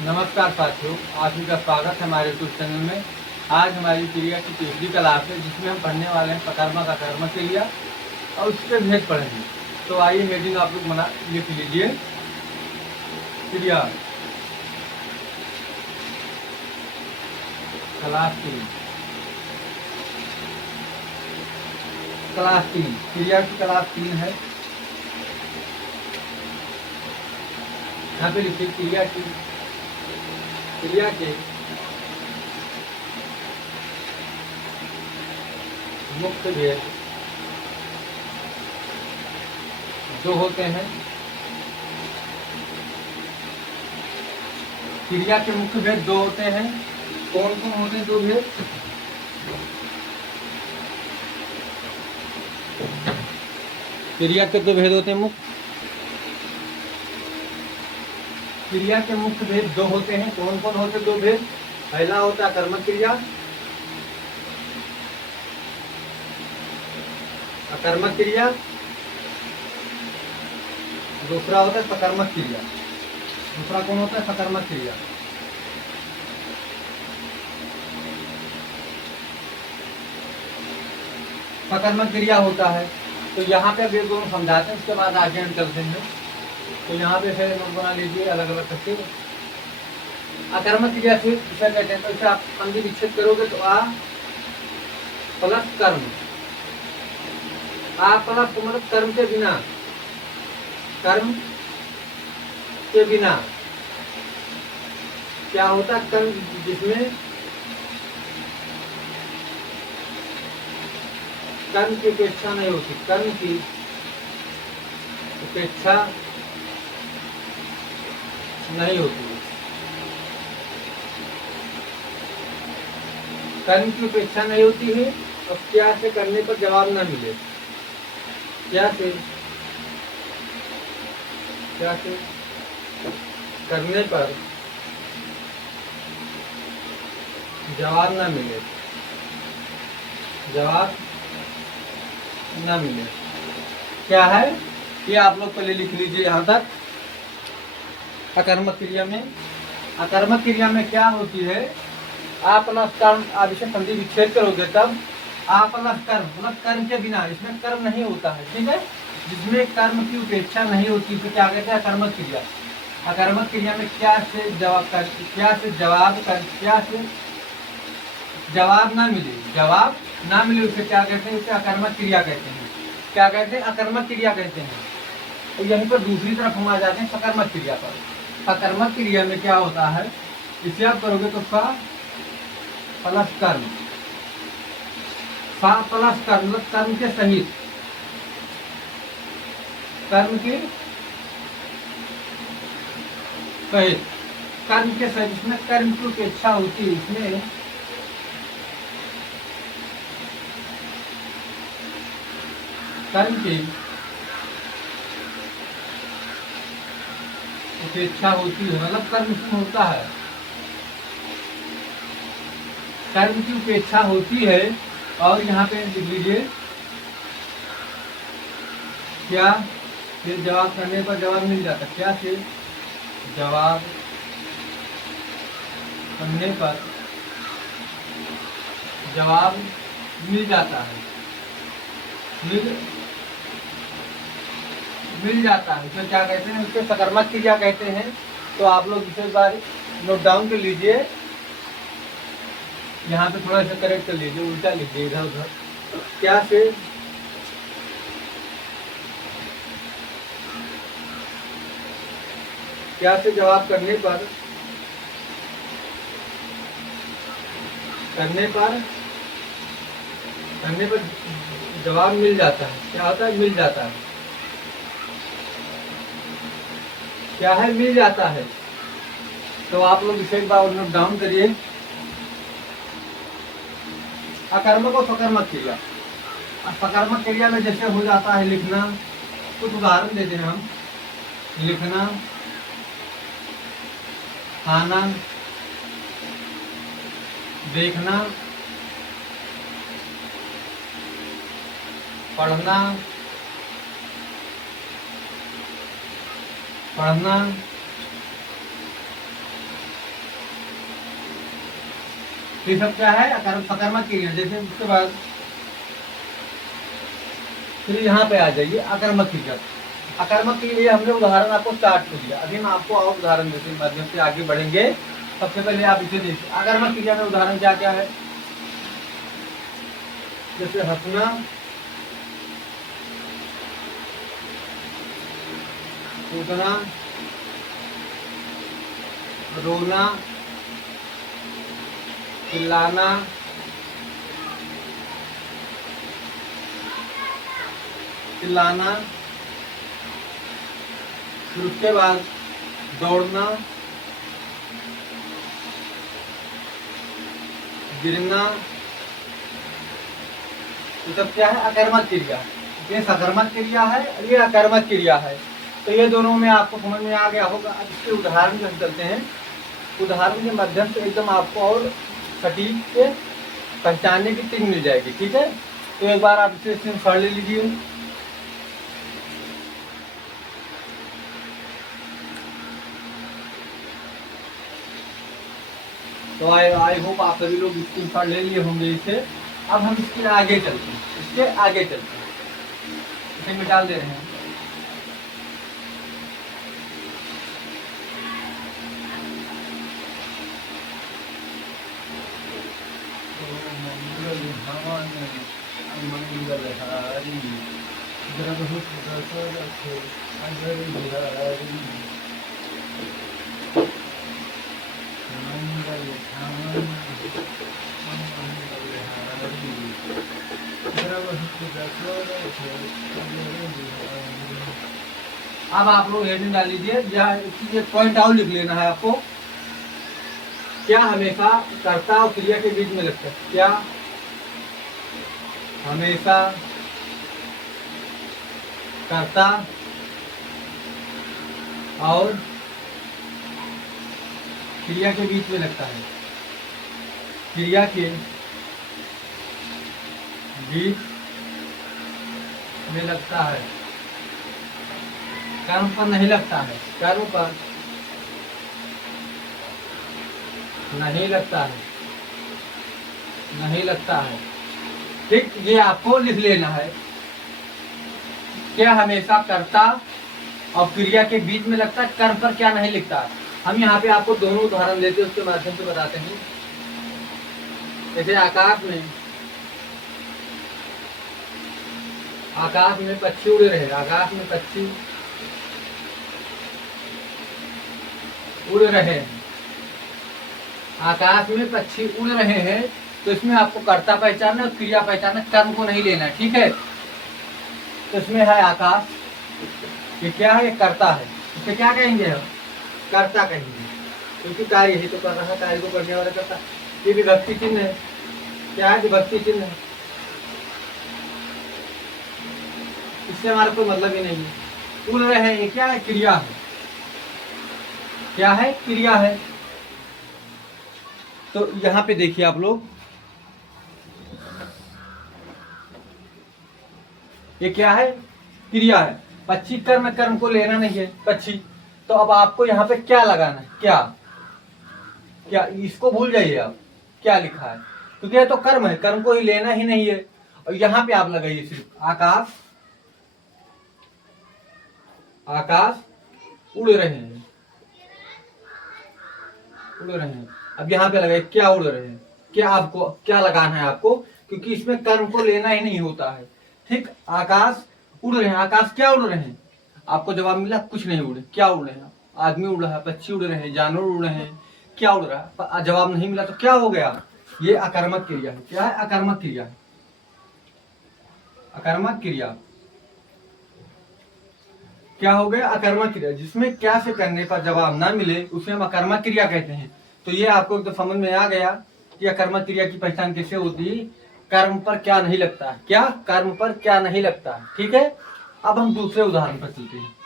नमस्कार साथियों, आप ही का स्वागत है हमारे यूट्यूब चैनल में। आज हमारी क्रिया की तीसरी क्लास है जिसमें हम पढ़ने वाले हैं सकर्मक अकर्मक क्रिया और उसके भेद पढ़ेंगे। तो आइए हेडिंग आप लोग लिख लीजिए। क्रिया क्लास 3 क्रिया की क्लास 3 है। यहाँ पे लिखिए क्रिया के मुख्य भेद जो होते हैं। क्रिया के मुख्य भेद दो होते हैं। कौन कौन होते हैं दो भेद? क्रिया के दो भेद होते हैं मुख्य। क्रिया के मुख्य भेद दो होते हैं। कौन कौन होते हैं दो भेद? पहला होता है कर्मक क्रिया, अकर्मक क्रिया। दूसरा होता है सकर्मक क्रिया। दूसरा कौन होता है? सकर्मक क्रिया। सकर्मक क्रिया होता है तो यहाँ पे वे दोनों समझाते हैं, उसके बाद आगे हम चलते हैं। तो यहाँ पे फिर नोट बना लीजिए अलग अलग करके। अकर्मक क्रिया से इसे कहते हैं। तो इसे आप संधि विच्छेद करोगे तो आ प्लस कर्म, आ प्लस मतलब कर्म के बिना, कर्म के बिना क्या होता है? कर्म जिसमें कर्म की उपेक्षा नहीं होती, कर्म की उपेक्षा नहीं होती। कर्म की उपेक्षा नहीं होती है और क्या से करने पर जवाब न मिले। क्या से करने पर जवाब न मिले, जवाब न मिले क्या है? ये आप लोग पहले लिख लीजिए यहाँ तक। अकर्मक क्रिया में क्या होती है? आप प्लस कर्म, आप इसे संधि विच्छेद करोगे तब आप प्लस कर्म मतलब कर्म के बिना, इसमें कर्म नहीं होता है, ठीक है। जिसमें कर्म की उपेक्षा नहीं होती तो क्या कहते हैं? अकर्मक क्रिया। अकर्मक क्रिया में क्या से जवाब ना मिले, उसे क्या कहते हैं? उसे अकर्मक क्रिया कहते हैं। क्या कहते हैं? अकर्मक क्रिया कहते हैं। तो यहीं पर दूसरी तरफ हम आ जाते हैं सकर्मक क्रिया पर। सकर्मक क्रिया में क्या होता है? इसे आप करोगे तो सा प्लस कर्म, सा प्लस कर्म मतलब कर्म के सहित, कर्म के सहित, कर्म के सहित। इसमें कर्म की उपेक्षा होती है। इसमें कर्म की उपेक्षा होती है, मतलब कर्म इसमें होता है, कर्म की उपेक्षा होती है। और यहाँ पे लिख लीजिए क्या से जवाब करने पर जवाब मिल जाता है। क्या से जवाब करने पर जवाब मिल जाता है, मिल जाता है। तो क्या कहते हैं? उसके सकर्मक क्रिया कहते हैं। तो आप लोग इसे एक बार नोट डाउन कर लीजिए। यहाँ पे थोड़ा सा करेक्ट कर लीजिए, उल्टा लिखिए इधर उधर। क्या से जवाब करने पर जवाब मिल जाता है। क्या होता है? मिल जाता है। क्या है? मिल जाता है। तो आप लोग इसे एक बार नोट डाउन करिए। अकर्मक और सकर्मक क्रिया। सकर्मक क्रिया में जैसे हो जाता है लिखना, कुछ उदाहरण देते हैं हम। लिखना, खाना, देखना, पढ़ना, ये सब क्या है सकर्मक क्रिया। जैसे उसके बाद फिर यहाँ पे आ जाइए अकर्मक क्रिया। अकर्मक के लिए हमने उदाहरण आपको स्टार्ट कर दिया, अभी हम आपको और उदाहरण देते माध्यम से आगे बढ़ेंगे। सबसे पहले आप इसे देखिए, अकर्मक क्रिया में उदाहरण क्या क्या है। जैसे हंसना, कूदना, रोना, चिल्लाना, चिल्लाना, फिर उसके बाद दौड़ना, गिरना, ये सब क्या है अकर्मक क्रिया। ये सकर्मक क्रिया है, ये अकर्मक क्रिया है। तो ये दोनों में आपको समझ में आ गया होगा। अब इसके उदाहरण में चलते हैं, उदाहरण के माध्यम से एकदम आपको और सटीक से पहचानने की ट्रिक मिल जाएगी। ठीक है, तो एक बार आप इसे पढ़ ले लीजिए। तो आई होप आप सभी लोग स्क्रीन शॉट ले लिए होंगे इसे। अब हम इसके आगे चलते हैं, इसके आगे चलते हैं, इसे मिटा दे रहे हैं। अब आप लोग हेडिंग डाल लीजिए, या पॉइंट आउट लिख लेना है आपको। क्या हमेशा कर्ता और क्रिया के बीच में लगता है? क्या हमेशा कर्ता और क्रिया के बीच में लगता है? क्रिया के बीच में लगता है, कर्म पर नहीं लगता है, कर्म पर नहीं लगता है, नहीं लगता है। ठीक, ये आपको लिख लेना है। क्या हमेशा कर्ता और क्रिया के बीच में लगता है, कर्म पर क्या नहीं लिखता। हम यहाँ पे आपको दोनों उदाहरण देते हैं, उसके माध्यम से बताते हैं। जैसे आकाश में पक्षी उड़ रहे, आकाश में पक्षी उड़ रहे हैं, आकाश में पक्षी उड़ रहे हैं। तो इसमें आपको कर्ता पहचानना और क्रिया पहचानना, कर्म को नहीं लेना है। ठीक है, तो इसमें है आकाश, ये क्या है, ये कर्ता है। इसे क्या कहेंगे हम? कर्ता कहेंगे, क्योंकि कार्य ही तो कर रहा है, कार्य को करने वाला कर्ता। ये विभक्ति चिन्ह है, क्या है, विभक्ति चिन्ह है, इससे हमारा कोई मतलब ही नहीं है। उड़ रहे हैं, ये क्या है, क्रिया है, क्या है, क्रिया है। तो यहाँ पे देखिए आप लोग, ये क्या है, क्रिया है। पक्षी कर्म, कर्म को लेना नहीं है पक्षी। तो अब आपको यहाँ पे क्या लगाना है, क्या, क्या, इसको भूल जाइए आप, क्या लिखा है, क्योंकि ये तो कर्म है, कर्म को ही लेना ही नहीं है। और यहाँ पे आप लगाइए सिर्फ आकाश, आकाश उड़ रहे हैं, उड़ रहे हैं। अब यहाँ पे लगाइए क्या उड़ रहे हैं, क्या आपको क्या लगाना है आपको, क्योंकि इसमें कर्म को लेना ही नहीं होता है। ठीक, आकाश उड़ रहे हैं, आकाश क्या उड़ रहे हैं, आपको जवाब मिला कुछ नहीं उड़े, क्या उड़ रहे हैं, आदमी उड़ रहा है, पक्षी उड़ रहे हैं, जानवर उड़ रहे हैं, क्या उड़ रहा है, जवाब नहीं मिला तो क्या हो गया, ये अकर्मक क्रिया है। क्या है, अकर्मक क्रिया है, अकर्मक क्रिया। क्या हो गया, अकर्मक क्रिया। जिसमें क्या से करने पर जवाब ना मिले उसे हम अकर्मक क्रिया कहते हैं। तो ये आपको तो समझ में आ गया कि अकर्मक क्रिया की पहचान कैसे होती है, कर्म पर क्या नहीं लगता है, क्या, कर्म पर क्या नहीं लगता है। ठीक है, अब हम दूसरे उदाहरण पर चलते हैं।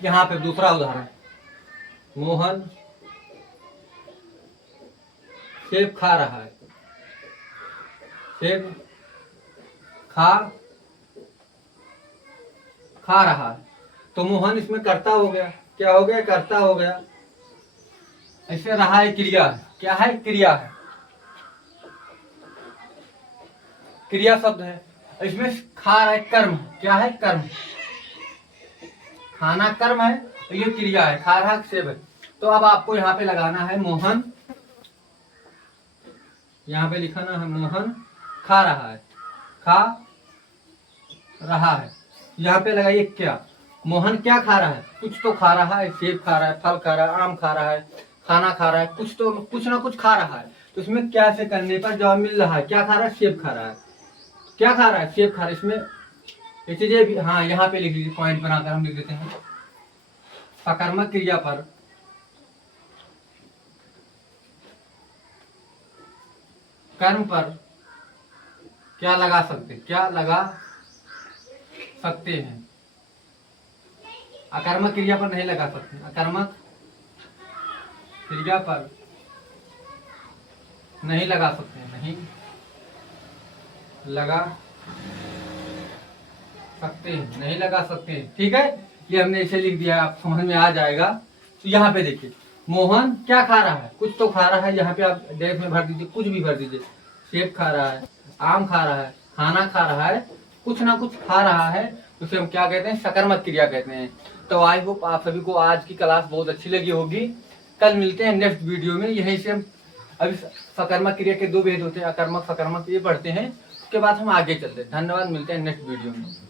यहाँ पे दूसरा उदाहरण, मोहन सेब खा रहा है, सेब खा रहा है। तो मोहन इसमें कर्ता हो गया। क्या हो गया? कर्ता हो गया। ऐसे रहा है क्रिया। क्या है? क्रिया है, क्रिया शब्द है। इसमें खा रहा है कर्म। क्या है? कर्म। खाना कर्म है, ये क्रिया है, खा रहा सेब है। तो अब आपको यहाँ पे लगाना है मोहन, यहाँ पे लिखना है मोहन खा रहा है, खा रहा है। यहाँ पे लगाइए क्या? मोहन क्या खा रहा है? कुछ तो खा रहा है, सेब खा रहा है, फल खा रहा है, आम खा रहा है, खाना खा रहा है, कुछ तो कुछ ना कुछ खा रहा है। तो इसमें क्या से करने पर जवाब मिल रहा है? क्या खा रहा है? सेब खा रहा है। क्या खा रहा है? सेब खा रहा है। इसमें ये चीजें भी, हाँ यहाँ पे लिख लीजिए, पॉइंट बनाकर हम लिख देते हैं। सकर्मक क्रिया पर कर्म पर क्या लगा सकते? क्या लगा सकते हैं? अकर्मक क्रिया पर नहीं लगा सकते। अकर्मक क्रिया पर नहीं लगा सकते, नहीं लगा सकते हैं, नहीं लगा सकते हैं। ठीक है, ये हमने इसे लिख दिया, आप समझ में आ जाएगा। तो यहाँ पे देखिए, मोहन क्या खा रहा है? कुछ तो खा रहा है। यहाँ पे आप डेस्क में भर दीजिए, कुछ भी भर दीजिए। सेब खा रहा है, आम खा रहा है, खाना खा रहा है, कुछ ना कुछ खा रहा है। उसे हम क्या कहते हैं? सकर्मक क्रिया कहते हैं। तो आई होप आप सभी को आज की क्लास बहुत अच्छी लगी होगी। कल मिलते हैं नेक्स्ट वीडियो में। यहीं से हम अभी सकर्मक क्रिया के दो भेद होते हैं, अकर्मक सकर्मक, ये पढ़ते हैं। उसके बाद हम आगे चलते हैं। धन्यवाद, मिलते हैं नेक्स्ट वीडियो में।